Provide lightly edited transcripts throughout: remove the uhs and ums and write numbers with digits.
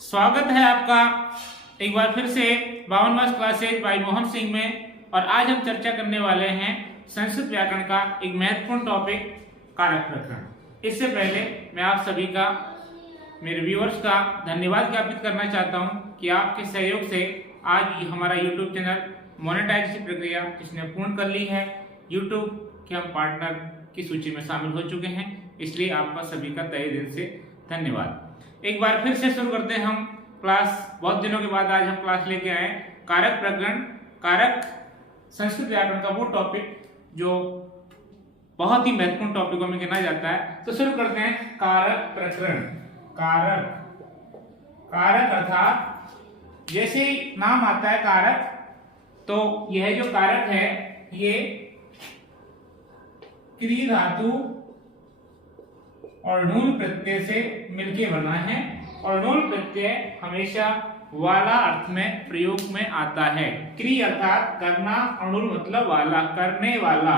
स्वागत है आपका एक बार फिर से 52वां क्लासेज बाय मोहन सिंह में। और आज हम चर्चा करने वाले हैं संस्कृत व्याकरण का एक महत्वपूर्ण टॉपिक कारक प्रकरण। इससे पहले मैं आप सभी का, मेरे व्यूअर्स का धन्यवाद ज्ञापित करना चाहता हूं कि आपके सहयोग से आज हमारा यूट्यूब चैनल मोनेटाइजेशन प्रक्रिया जिसने पूर्ण कर ली है। यूट्यूब के हम पार्टनर की सूची में शामिल हो चुके हैं, इसलिए आपका सभी का तहे दिल से धन्यवाद। एक बार फिर से शुरू करते हैं हम क्लास। बहुत दिनों के बाद आज हम क्लास लेके आए कारक प्रकरण, कारक संस्कृत व्याकरण का वो टॉपिक जो बहुत ही महत्वपूर्ण टॉपिकों में गिना जाता है। तो शुरू करते हैं कारक प्रकरण। कारक, कारक अर्थात जैसे नाम आता है कारक, तो यह जो कारक है ये क्री धातु और णूल प्रत्यय से मिलके बना है। और णूल प्रत्यय हमेशा वाला अर्थ में प्रयोग में आता है। क्री अर्थात करना और णूल मतलब वाला, करने वाला।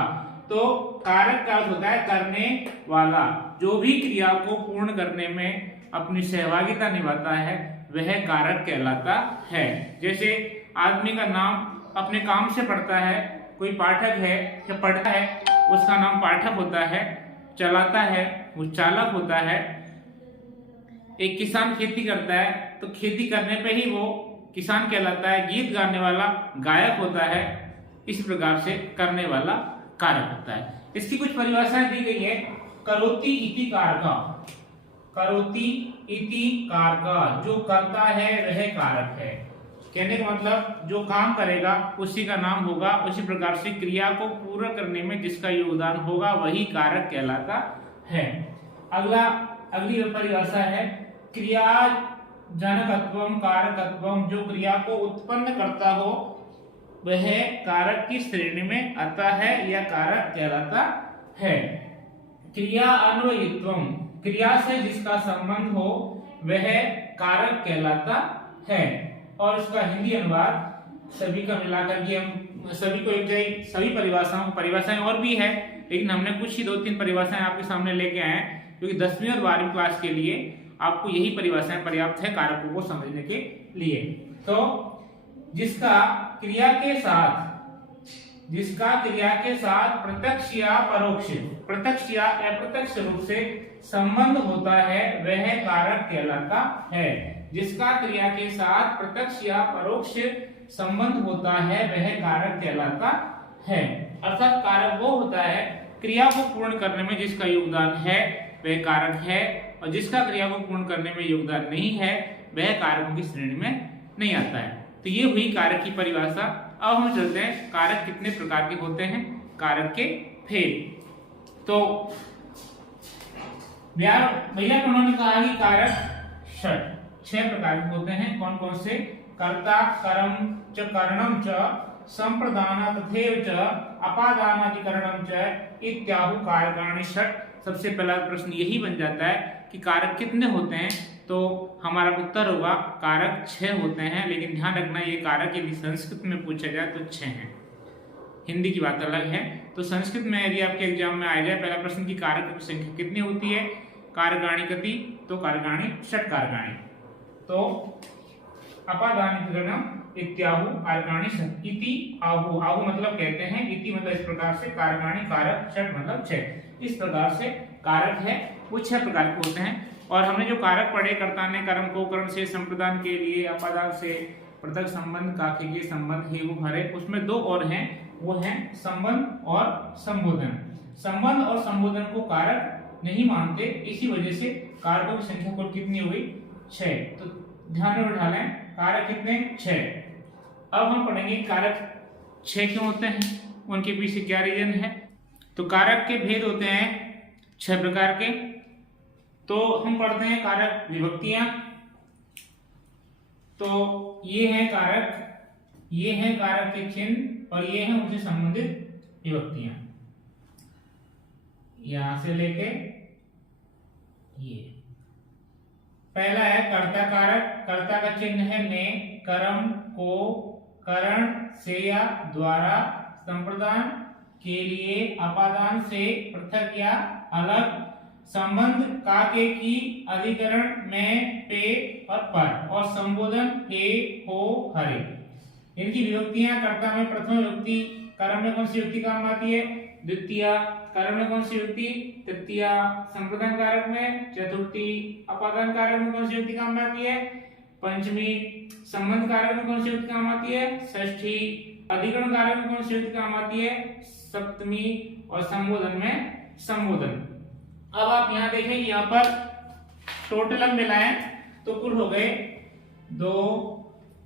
तो कारक का अर्थ होता है करने वाला। जो भी क्रिया को पूर्ण करने में अपनी सहभागिता निभाता है वह कारक कहलाता है। जैसे आदमी का नाम अपने काम से पढ़ता है, कोई पाठक है या पढ़ता है, उसका नाम पाठक होता है। चलाता है वो चालक होता है। एक किसान खेती करता है तो खेती करने पे ही वो किसान कहलाता है। गीत गाने वाला गायक होता है। इस प्रकार से करने वाला कारक होता है। इसकी कुछ परिभाषाएं दी गई है। करोति इति कारका, करोति इति कारका, जो करता है वह कारक है। कहने का मतलब जो काम करेगा उसी का नाम होगा। उसी प्रकार से क्रिया को पूरा करने में जिसका योगदान होगा वही कारक कहलाता है। अगली परिभाषा है क्रिया जनकत्वम कारकत्वम, जो क्रिया को उत्पन्न करता हो वह कारक की श्रेणी में आता है या कारक कहलाता है। क्रिया अन्वयित्वम, क्रिया से जिसका संबंध हो वह कारक कहलाता है। और इसका हिंदी अनुवाद सभी का मिलाकर के हम सभी को एक जगह सभी परिभाषाएं और भी है, लेकिन हमने कुछ ही 2-3 परिभाषाएं आपके सामने लेके आए हैं, क्योंकि 10वीं और 12वीं क्लास के लिए आपको यही परिभाषाएं पर्याप्त है कारकों को समझने के लिए। तो जिसका क्रिया के साथ प्रत्यक्ष या परोक्ष, प्रत्यक्ष या अप्रत्यक्ष रूप से संबंध होता है वह कारक कहलाता है। जिसका क्रिया के साथ प्रत्यक्ष या परोक्ष संबंध होता है वह कारक कहलाता है। अर्थात कारक वो होता है क्रिया को पूर्ण करने में जिसका योगदान है वह कारक है, और जिसका क्रिया को पूर्ण करने में योगदान नहीं है वह कारकों की श्रेणी में नहीं आता है। तो ये हुई कारक की परिभाषा। अब हम चलते हैं कारक कितने प्रकार के होते हैं, कारक के भेद। तो व्याकरणों ने कहा कि कारक 6 प्रकार के होते हैं। कौन कौन से? कर्ता, कर्म च, करणम च, संप्रदान तथैव च, अपादानादिकरणम च इत्याहु कारकाणि षट्। सबसे पहला प्रश्न यही बन जाता है कि कारक कितने होते हैं, तो हमारा उत्तर होगा कारक 6 होते हैं। लेकिन ध्यान रखना ये कारक यदि संस्कृत में पूछा जाए तो 6 हैं, हिंदी की बात अलग है। तो संस्कृत में यदि आपके एग्जाम में आ जाए पहला प्रश्न की कारक की संख्या कितनी होती है, कारकाणि कति, तो कारकाणि षट् कारकाणि। तो अपादानिकरणम इत्याहु कारकाणि षट्। इति आहु, आहु मतलब कहते हैं, इति मतलब इस प्रकार से, कारकाणि कारक, षट् मतलब 6। इस प्रकार से कारक है वो 6 प्रकार के होते हैं। और हमने जो कारक पढ़े, कर्ता ने कर्म को करण से, संप्रदान के लिए, अपादान से, पृथक संबंध, काके के संबंध, हेतु हरे, उसमें 2 और हैं, वो हैं संबंध और संबोधन। संबंध और संबोधन को कारक नहीं मानते, इसी वजह से कारकों की संख्या कुल कितनी हुई? 6। तो ध्यान में बिठा लें कारक कितने? 6। अब हम पढ़ेंगे कारक 6 क्यों होते हैं, उनके पीछे क्या रीजन है। तो कारक के भेद होते हैं 6 प्रकार के। तो हम पढ़ते हैं कारक विभक्तियां। तो ये हैं कारक के चिन्ह, और ये हैं उनसे संबंधित विभक्तियां, यहां से लेके ये। पहला है कर्ता कारक। कर्ता का चिन्ह है ने, कर्म को करण से या द्वारा, संप्रदान के लिए, अपादान से पृथक या अलग, संबंध का के की अधिकरण में पे और पर और संबोधन हे हो हरे। इनकी विभक्तियां कर्ता में प्रथम विभक्ति कर्म में कौन सी विभक्ति काम आती है? द्वितीय कर्म में कौन सी विभक्ति? तृतीय संप्रदान कारक में, चतुर्थी अपादान कारक में कौन सी विभक्ति काम आती है? पंचमी संबंध कारक में कौन सी विभक्ति काम आती है? षष्ठी अधिकरण कारक में कौन सी विभक्ति काम आती है? सप्तमी और संबोधन में संबोधन। अब आप यहाँ देखें यहाँ पर टोटल हम मिलाएं तो कुल हो गए 2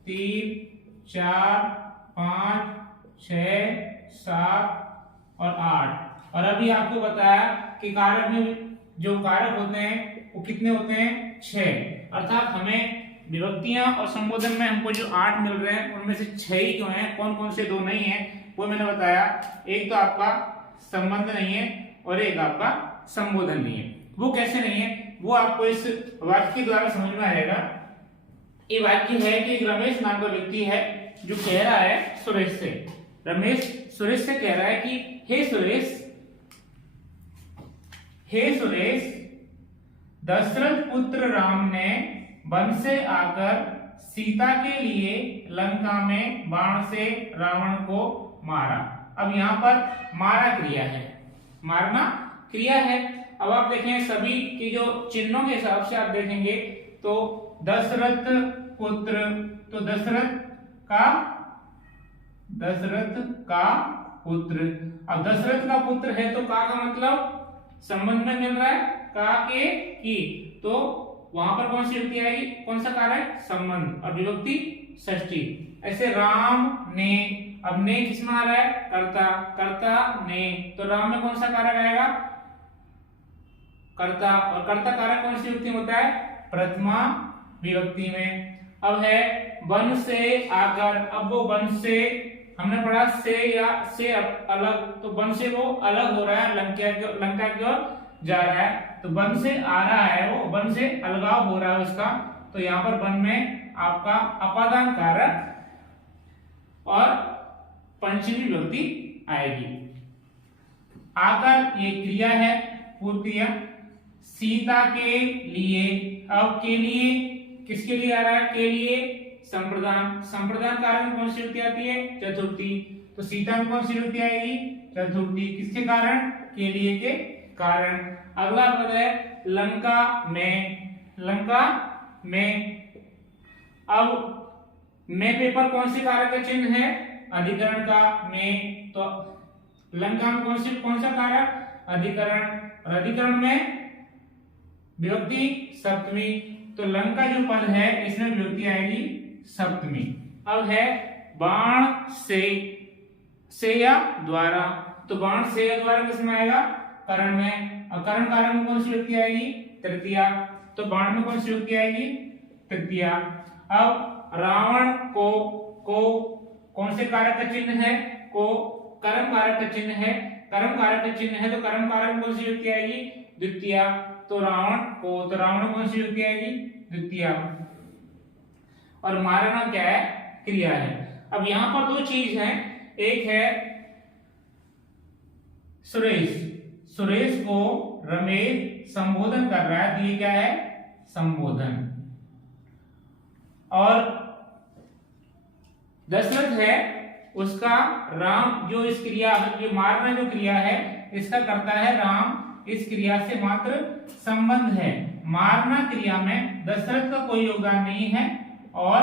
3 4 5 6 7 और 8। और अभी आपको बताया कि कारक में जो कारक होते हैं वो कितने होते हैं? 6। अर्थात हमें विभक्तियां और संबोधन में हमको जो 8 मिल रहे हैं उनमें से 6 ही क्यों हैं, कौन कौन से 2 नहीं है वो मैंने बताया। एक तो आपका संबंध नहीं है और एक आपका संबोधन नहीं है। वो कैसे नहीं है वो आपको इस वाक्य के द्वारा समझ में आएगा। ये वाक्य है कि रमेश नाम का व्यक्ति है जो कह रहा है सुरेश से, रमेश सुरेश से कह रहा है कि हे सुरेश दशरथ पुत्र राम ने वन से आकर सीता के लिए लंका में बाण से रावण को मारा। अब यहाँ पर मारा क्रिया है, मारना क्रिया है। अब आप देखें सभी की जो चिन्हों के हिसाब से आप देखेंगे तो दशरथ पुत्र, तो दशरथ का पुत्र। अब दशरथ का पुत्र है तो का मतलब संबंध में मिल रहा है का के की, तो वहां पर कौन सी विभक्ति आएगी? कौन सा कारक? संबंध और विभक्ति षष्ठी। ऐसे राम ने, अब ने किसमें आ रहा है? कर्ता ने, तो राम में कौन सा कारक आएगा? कर्ता। और कर्ता कारक कौन सी विभक्ति होता है? प्रथमा विभक्ति में। अब है वन से आकर, अब वो वन से हमने पढ़ा से या से अलग, तो वन से वो अलग हो रहा है, लंका की ओर जा रहा है, तो वन से आ रहा है, वो वन से अलगाव हो रहा है उसका, तो यहाँ पर वन में आपका अपादान कारक और पंचमी विभक्ति आएगी। आकर ये क्रिया है, पूर्व क्रिया। सीता के लिए, अब के लिए किसके लिए आ रहा है? के लिए संप्रदान, संप्रदान कारक में कौन सी विभक्ति आती है? चतुर्थी। तो सीता में कौन सी विभक्ति आएगी? चतुर्थी। किसके कारण? के लिए के कारण। अगला पद है लंका में, लंका में। अब में पेपर कौन से कारक का चिन्ह है? अधिकरण का में, तो लंका में कौन सा कारक? अधिकरण। और अधिकरण में विभक्ति सप्तमी, तो लंका जो पद है इसमें विभक्ति आएगी सप्तमी। अब है बाण से या द्वारा, तो बाण से या द्वारा किसमें आएगा? करण में। और करण कारक में कौन सी विभक्ति आएगी? तृतीया, तो बाण में कौन सी विभक्ति आएगी? तृतीया। अब रावण को कौन से कारक का चिन्ह है? को कर्म कारक का चिन्ह है, कर्म कारक का चिन्ह है, तो कर्म कारक में कौन सी विभक्ति आएगी? द्वितीया। तो रावण को, तो रावण में कौन सी विभक्ति आएगी? द्वितीया। और मारना क्या है? क्रिया है। अब यहां पर 2 चीज है, एक है सुरेश को रमेश संबोधन कर रहा है, तो ये क्या है? संबोधन। और दशरथ है उसका राम, जो इस क्रिया, जो मारना जो क्रिया है इसका करता है राम, इस क्रिया से मात्र संबंध है। मारना क्रिया में दशरथ का कोई योगदान नहीं है और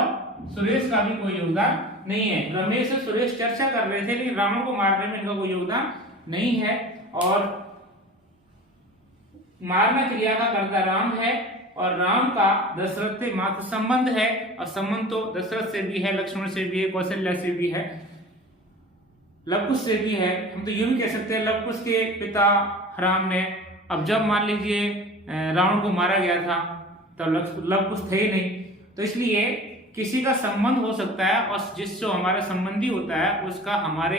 सुरेश का भी कोई योगदान नहीं है। रमेश और सुरेश चर्चा कर रहे थे लेकिन रावण को मारने में इनका कोई योगदान नहीं है। और मारना क्रिया का कर्ता राम है और राम का दशरथ से मात्र संबंध है, और संबंध तो दशरथ से भी है, लक्ष्मण से भी है, कौशल्या से भी है, लवकुश से भी है। हम तो यूं भी कह सकते हैं लवकुश के पिता राम ने, अब जब मान लीजिए रावण को मारा गया था तब लवकुश थे ही नहीं, तो इसलिए किसी का संबंध हो सकता है और जिससे हमारा संबंधी होता है उसका हमारे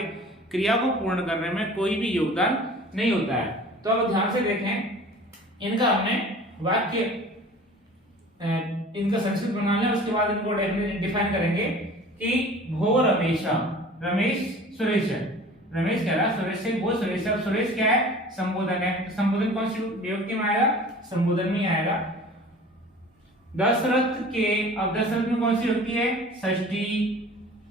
क्रिया को पूर्ण करने में कोई भी योगदान नहीं होता है। तो अब ध्यान से देखें, इनका हमने वाक्य इनका संस्कृत बना लिया, उसके बाद इनको डिफाइन करेंगे कि भो रमेश, रमेश सुरेश, रमेश कह रहा है सुरेश से, वो सुरेश, सुरेश क्या है? संबोधन है, तो संबोधन कौन सी विभक्ति में आएगा? संबोधन में आएगा। दशरथ के, अब दशरथ में कौन सी विभक्ति है? षष्ठी।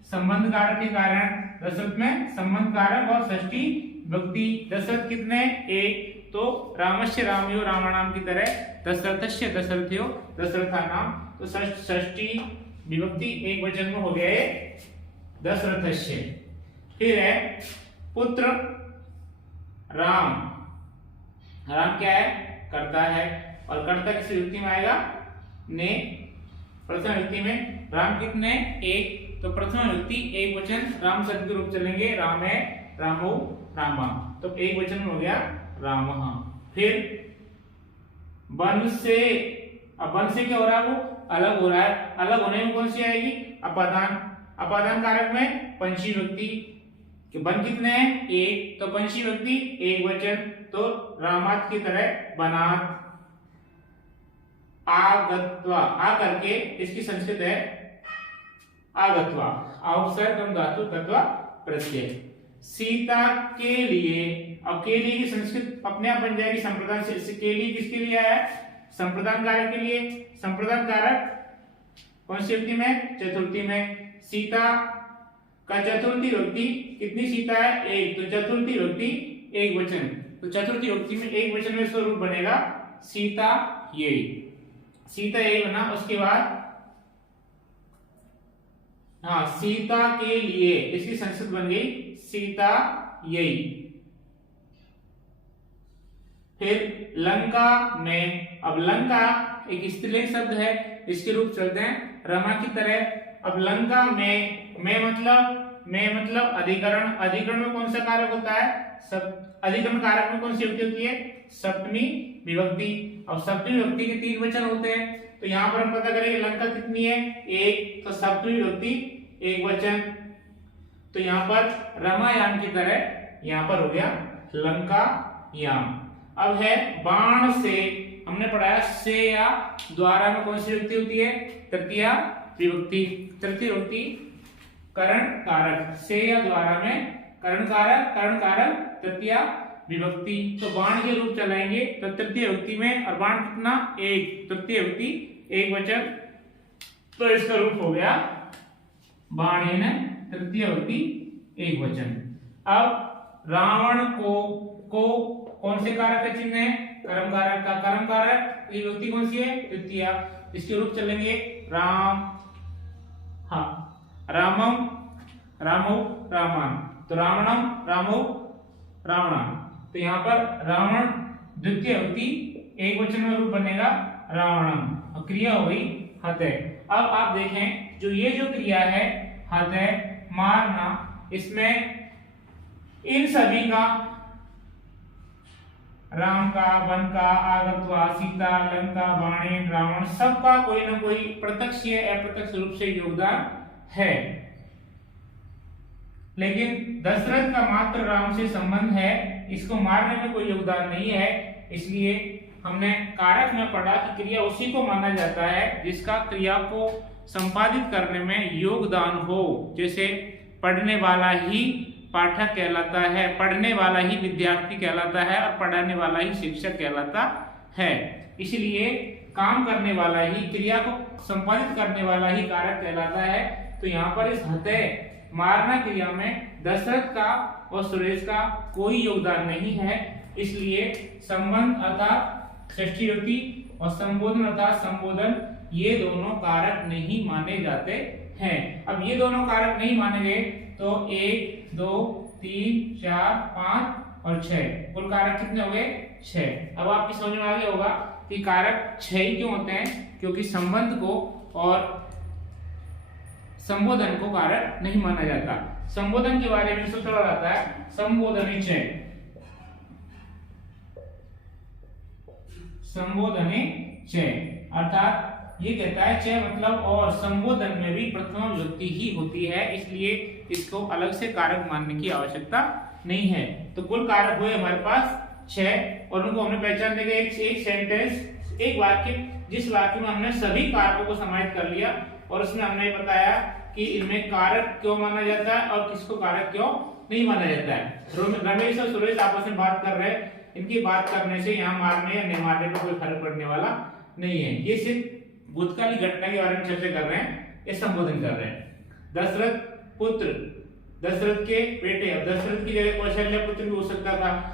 संबंध कारक के कारण दशरथ में संबंध कारक और षष्ठी विभक्ति। दशरथ कितने? एक। तो रामस्य रामयो रामाणाम की तरह दशरथस्य दशरथयो दशरथा नाम, तो षष्ठी विभक्ति एक वचन में हो गया है दशरथस्य। फिर है पुत्र राम। राम क्या है? कर्ता है, और कर्ता किस विभक्ति में आएगा? ने। प्रथम विभक्ति में राम कितने? एक। तो प्रथम विभक्ति एक वचन राम शब्द के रूप चलेंगे, राम है, रामो, रामा, तो एक वचन में हो गया रामः। फिर वन से, अब वन से क्या हो रहा है? वो अलग हो रहा है। अलग होने में कौन सी आएगी? अपादान। अपादान कारक में पंचमी विभक्ति, कि वन कितने हैं? एक। तो पंचमी विभक्ति एक वचन, तो रामात की तरह बनात। आगत्वा, आ करके इसकी संस्कृत है आगत्वा। औपसर्ग कम धातु तत्वा प्रत्यय। सीता के लिए, अब के लिए की संस्कृत अपने आप बन जाएगी संप्रदान से। के लिए किसके लिए आया? संप्रदान कारक के लिए। संप्रदान कारक कौन सी विभक्ति में? चतुर्थी में। सीता का चतुर्थी विभक्ति, कितनी सीता है? एक। तो चतुर्थी विभक्ति एक वचन, तो चतुर्थी विभक्ति में एक वचन में इसका रूप बनेगा सीता ये। सीता ये बना। उसके बाद हाँ, सीता के लिए इसकी संस्कृत बन गई सीता यही। फिर लंका में, अब लंका एक स्त्रीलिंग शब्द है, इसके रूप चलते हैं रमा की तरह। अब लंका में मतलब अधिकरण। अधिकरण में कौन सा कारक होता है? सब। अधिकरण कारक में कौन सी विभक्ति होती है? सप्तमी विभक्ति। अब सप्तमी विभक्ति के तीन वचन होते हैं, तो यहाँ पर हम पता करेंगे लंका कितनी है? एक। तो सप्तमी विभक्ति एक वचन, तो यहाँ पर रमायाम की तरह यहाँ पर हो गया लंका याम। अब है बाण से, हमने पढ़ाया से या द्वारा में कौन सी विभक्ति होती है? तृतीया विभक्ति। तृतीय विभक्ति करण कारक। से या द्वारा में करण कारक तृतीया विभक्ति। तो बाण के रूप चलाएंगे तो तृतीय विभक्ति में, और बाण कितना? एक। तृतीय विभक्ति एक वचन, तो इसका रूप हो गया बाणेन, तृतीय विभक्ति एक वचन। अब रावण को कौन से कारक का चिन्ह है? कर्म कारक का। कर्म कारक ये विभक्ति कौन सी है? तृतीया। इसके रूप चलेंगे राम, हाँ, रामम, रामो, रामान, तो रावणम, रामो, रावणा। तो यहाँ पर रावण द्वितीय विभक्ति एक वचन में रूप बनेगा रावणम, और क्रिया हो गई हत्या। अब आप देखें जो ये जो क्रिया है हत्या, मारना, इसमें इन सभी का, राम का, वन का, आगत्वा, सीता, लंका, बाणेन, रावण, सबका कोई ना कोई प्रत्यक्ष या अप्रत्यक्ष रूप से योगदान है। लेकिन दशरथ का मात्र राम से संबंध है, इसको मारने में कोई योगदान नहीं है। इसलिए हमने कारक में पढ़ा कि क्रिया उसी को माना जाता है जिसका क्रिया को संपादित करने में योगदान हो। जैसे पढ़ने वाला ही पाठक कहलाता है, पढ़ने वाला ही विद्यार्थी कहलाता है, और पढ़ाने वाला ही शिक्षक कहलाता है। इसलिए काम करने वाला ही, क्रिया को संपादित करने वाला ही कारक कहलाता है। तो यहाँ पर इस हत्या मारना क्रिया में दशरथ का और सुरेश का कोई योगदान नहीं है। इसलिए संबंध अर्थात षष्ठी विभक्ति और संबोधन अर्थात संबोधन, ये दोनों कारक नहीं माने जाते हैं। अब ये दोनों कारक नहीं माने गए तो 1, 2, 3, 4, 5 और 6, कुल कारक कितने हो गए? 6। अब आपकी समझ में आ गया होगा कि कारक 6 ही क्यों होते हैं, क्योंकि संबंध को और संबोधन को कारक नहीं माना जाता। संबोधन के बारे में सूत्र आता है संबोधनी च, संबोधनी च, अर्थात ये कहता है च मतलब और, संबोधन में भी प्रथमा विभक्ति ही होती है, इसलिए इसको अलग से कारक मानने की आवश्यकता नहीं है। तो कुल कारक हुए हमारे पास 6, और उनको हमने पहचान देगा एक सेंटेंस, एक वाक्य, जिस वाक्य में हमने सभी कारकों को समाहित कर लिया, और उसमें हमने बताया कि इनमें कारक क्यों माना जाता है और किसको कारक क्यों नहीं माना जाता है। रमेश और सुरेश आपस में बात कर रहे हैं, इनकी बात करने से यहाँ मारने या नहीं मारने पर कोई फर्क पड़ने वाला नहीं है। ये सिर्फ भूतकाली घटना के बारे में चर्चा कर रहे हैं, ये संबोधन कर रहे हैं। दशरथ पुत्र, दशरथ के बेटे, अब दशरथ की जगह कौशल्य पुत्र भी हो सकता था,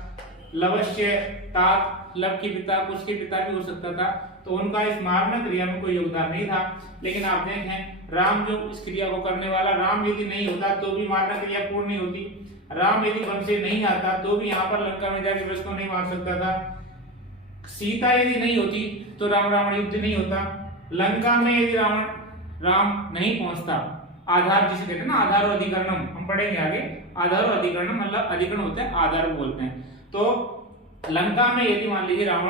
लवश्य तात लव के पिता, उसके पिता भी हो सकता था, तो उनका इस मारना क्रिया में कोई योगदान नहीं था। लेकिन आप देखें राम जो इस क्रिया को करने वाला, राम यदि नहीं होता तो भी मारना क्रिया पूर्ण नहीं होती। राम यदि वन से नहीं आता तो भी यहाँ पर लंका में जाकर उसको नहीं मार सकता था। सीता यदि नहीं होती तो राम रावण युद्ध नहीं होता। लंका में यदि राम नहीं पहुंचता, आधार जिसे कहते हैं ना, आधार और अधिकरणम, हम पढ़ेंगे आगे। आधार और अधिकरणम मतलब अधिकरण होता है, आधार बोलते हैं। तो लंका में यदि मान लीजिए राम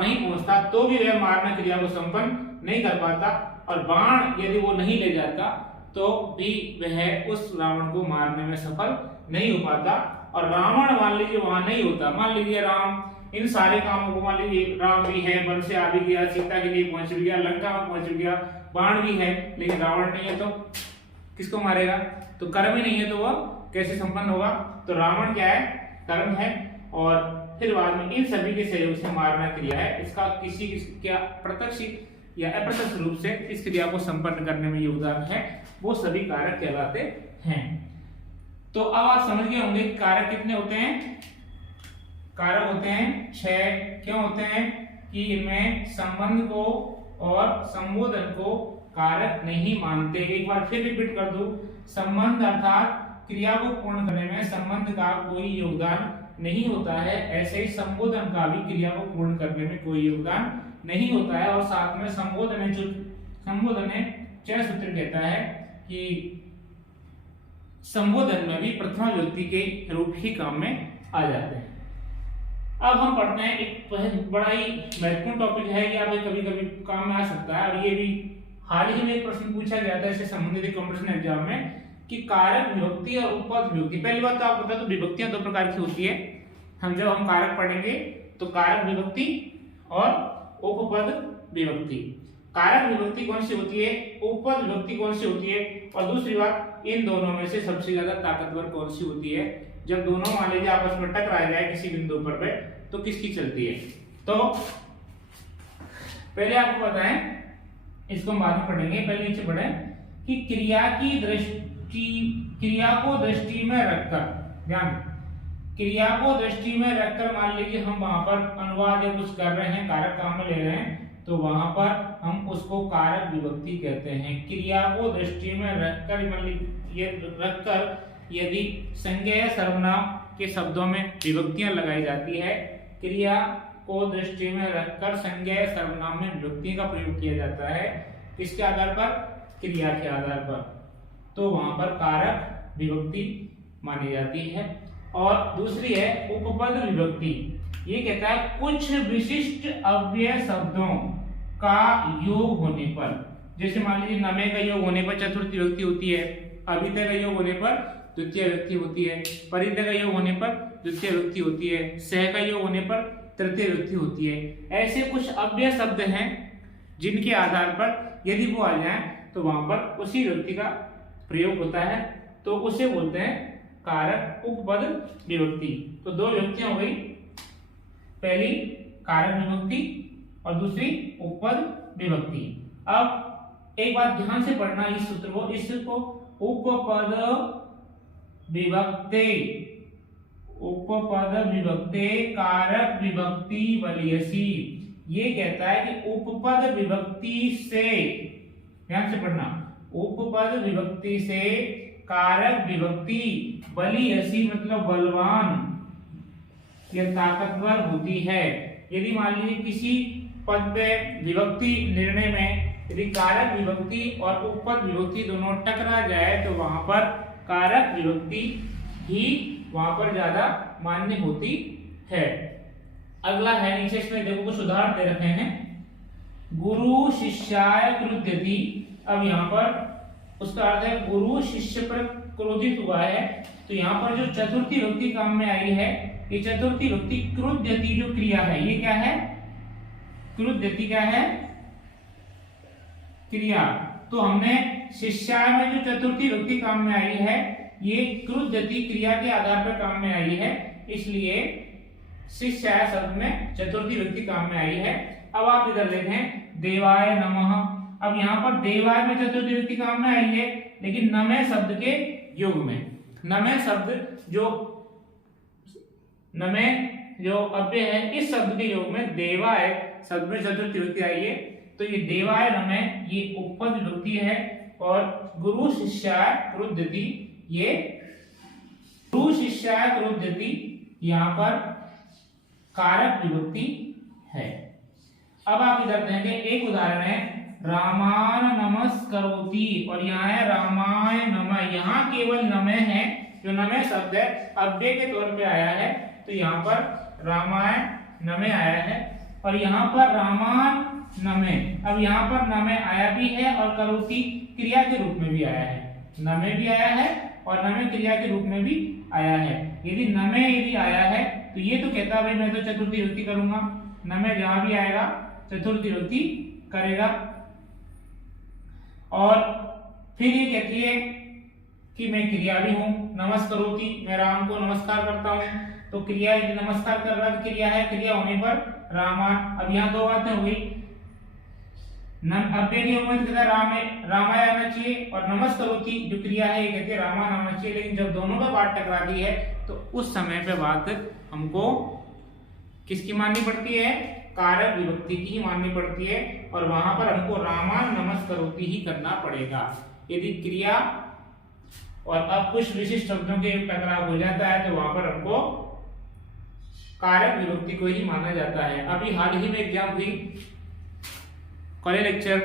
नहीं पहुंचता तो भी वह मारना क्रिया को संपन्न नहीं कर पाता, और बाण यदि वो नहीं ले जाता तो भी वह उस रावण को मारने में सफल नहीं हो पाता। और रावण मान लीजिए वहां नहीं होता, मान लीजिए राम इन सारे कामों को, मान लीजिए राम भी है, वन से आ भी गया, सीता के लिए पहुंच भी गया, लंका में पहुंच गया, बाण भी है, लेकिन रावण नहीं है तो किसको मारेगा? तो कर्म ही नहीं है तो वह कैसे संपन्न होगा? तो रावण क्या है? कर्म है। और फिर बाद में इन सभी के सहयोग से मारना क्रिया है। इसका किसी क्या प्रत्यक्ष या अप्रत्यक्ष रूप से इस क्रिया को संपन्न करने में योगदान है, वो सभी कारक कहलाते हैं। तो अब आप समझ गए होंगे कि कारक कितने होते हैं? कारक होते हैं 6। क्यों होते हैं? कि इनमें संबंध को और संबोधन को कारक नहीं मानते। एक बार फिर रिपीट कर दूं, संबंध अर्थात क्रिया को पूर्ण करने में संबंध का कोई योगदान नहीं होता है, ऐसे ही संबोधन का भी क्रिया को पूर्ण करने में कोई योगदान नहीं होता है। और साथ में संबोधन है 6 सूत्र कहता है कि संबोधन में भी प्रथमा व्यक्ति के रूप ही काम में आ जाते हैं। अब हम पढ़ते हैं एक बड़ा ही महत्वपूर्ण टॉपिक है, या कभी कभी काम में आ सकता है, और ये भी हाल ही में एक प्रश्न पूछा गया था इससे संबंधित कंपटीशन एग्जाम में, कि कारक विभक्ति और उपपद विभक्ति। पहली बात तो आपको पता है, तो विभक्तियां 2 प्रकार की होती है। जब हम कारक पढ़ेंगे तो कारक विभक्ति और उपपद विभक्ति। कारक विभक्ति कौन सी होती है, उपपद विभक्ति कौन सी होती है, और दूसरी बात इन दोनों में से सबसे ज्यादा ताकतवर कौन सी होती है। जब दोनों मान लीजिए आपस में टकरा जाए किसी बिंदु पर तो किसकी चलती है। तो पहले आपको बताएं, इसको बाद में पढ़ेंगे, पहले नीचे पढ़ें कि क्रिया को दृष्टि में रखकर, ध्यान, क्रिया को दृष्टि में रखकर मान लीजिए हम वहां पर अनुवाद या कुछ कर रहे हैं, कारक काम में ले रहे हैं, तो वहां पर हम उसको कारक विभक्ति कहते हैं। क्रिया को दृष्टि में रखकर, मान लीजिए रखकर यदि संज्ञा सर्वनाम के शब्दों में विभक्तियां लगाई जाती है, क्रिया को दृष्टि में रखकर संज्ञा सर्वनाम में विभक्ति का प्रयोग किया जाता है, किसके आधार पर? क्रिया के आधार पर, तो वहां पर कारक विभक्ति मानी जाती है। और दूसरी है उपपद विभक्ति। ये कहता है कुछ विशिष्ट अव्यय शब्दों का योग होने पर, जैसे मान लीजिए नमे का योग होने पर चतुर्थी विभक्ति होती है, अभितय का योग होने पर द्वितीय विभक्ति होती है, परितय का योग होने पर द्वितीय विभक्ति होती है, सह का योग होने पर तृतीय विभक्ति होती है। ऐसे कुछ अव्यय शब्द हैं जिनके आधार पर यदि वो आ जाए तो वहां पर उसी विभक्ति का प्रयोग होता है, तो उसे बोलते हैं कारक उपपद विभक्ति। तो 2 विभक्तियां हो गई, पहली कारक विभक्ति और दूसरी उपपद विभक्ति। अब एक बात ध्यान से पढ़ना इस सूत्र को, इसको उपपद विभक्ते, उपपद विभक्ते कारक विभक्ति बलियसी। ये कहता है कि उपपद विभक्ति से, ध्यान से पढ़ना, उपपद विभक्ति से कारक विभक्ति बलियसी मतलब बलवान या ताकतवर होती है। यदि मान लीजिए किसी पद पे विभक्ति निर्णय में यदि कारक विभक्ति और उपपद विभक्ति दोनों टकरा जाए तो वहां पर कारक विभक्ति ही वहां पर ज्यादा मान्य होती है। अगला है, नीचे इसमें देखो कुछ उदाहरण दे रखे हैं, गुरु शिष्याय क्रुध्यति। अब यहाँ पर उसका अर्थ है गुरु शिष्य पर क्रोधित हुआ है, तो यहाँ पर जो चतुर्थी विभक्ति काम में आई है, ये चतुर्थी विभक्ति क्रुध्यति जो क्रिया है, ये क्या है? क्रुध्यति क्या है? क्रिया। तो हमने शिष्याय में जो चतुर्थी विभक्ति काम में आई है, ये क्रुध्यति क्रिया के आधार पर काम में आई है, इसलिए शिष्याय शब्द में चतुर्थी विभक्ति काम में आई है। अब आप इधर देखें देवाय नमः। अब यहाँ पर देवाय में चतुर्थी विभक्ति काम में आई है, लेकिन नमे शब्द के युग में, नमे शब्द जो अव्यय है इस शब्द के योग में देवाय शब्द में चतुर्थी विभक्ति आई है। तो ये देवाय नमे ये उपपद विभक्ति है और गुरु शिष्याय क्रुद्धति ये गुरु शिष्याय क्रुद्धति यहाँ पर कारक विभक्ति है। अब आप इधर देखेंगे एक उदाहरण है रामान नमस्करोति और यहाँ है रामाय नमः। यहाँ केवल नमे है, जो नमे शब्द है अव्यय के तौर पे आया है, तो यहाँ पर रामाय नमे आया है और यहाँ पर रामान नमे। अब यहाँ पर नमे आया भी है और करोति क्रिया के रूप में भी आया है, नमे भी आया है और नमे क्रिया के रूप में भी आया है। यदि नमे यदि आया है तो ये तो कहता है भाई मैं तो चतुर्थी विभक्ति करूंगा, नमे जहां भी आएगा चतुर्थी विभक्ति करेगा। और फिर ये कहती है कि मैं क्रिया भी हूं, नमस्करोति मैं राम को नमस्कार करता हूं, तो क्रिया यदि नमस्कार कर रहा है क्रिया है, क्रिया होने पर रामान। अब यहाँ दो बातें हो गई, अव्यय के योग में कहता है रामाय आना चाहिए और नमस्करोति जो क्रिया है ये कहते हैं रामान आना चाहिए, लेकिन जब दोनों का बात टकराती है तो उस समय पे बात हमको किसकी माननी पड़ती है, कारक विभक्ति की ही माननी पड़ती है और वहां पर हमको रामान नमस्करोति ही करना पड़ेगा। यदि क्रिया और अब कुछ विशिष्ट शब्दों के टकराव हो जाता है तो वहां पर हमको कारक विभक्ति को ही माना जाता है। अभी हाल ही में एग्जाम हुई कॉलेज लेक्चर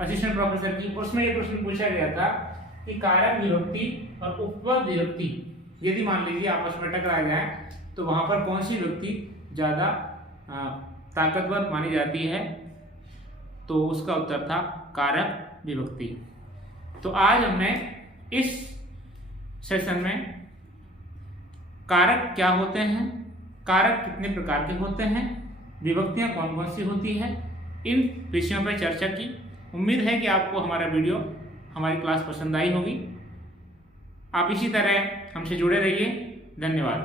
असिस्टेंट प्रोफेसर की, उसमें ये प्रश्न पूछा गया था कि कारक विभक्ति और उपपद विभक्ति यदि मान लीजिए आपस में टकरा जाए तो वहां पर कौन सी विभक्ति ज्यादा ताकतवर मानी जाती है, तो उसका उत्तर था कारक विभक्ति। तो आज हमने इस सेशन में कारक क्या होते हैं, कारक कितने प्रकार के होते हैं, विभक्तियां कौन कौन सी होती है, इन विषयों पर चर्चा की। उम्मीद है कि आपको हमारा वीडियो हमारी क्लास पसंद आई होगी। आप इसी तरह हमसे जुड़े रहिए। धन्यवाद।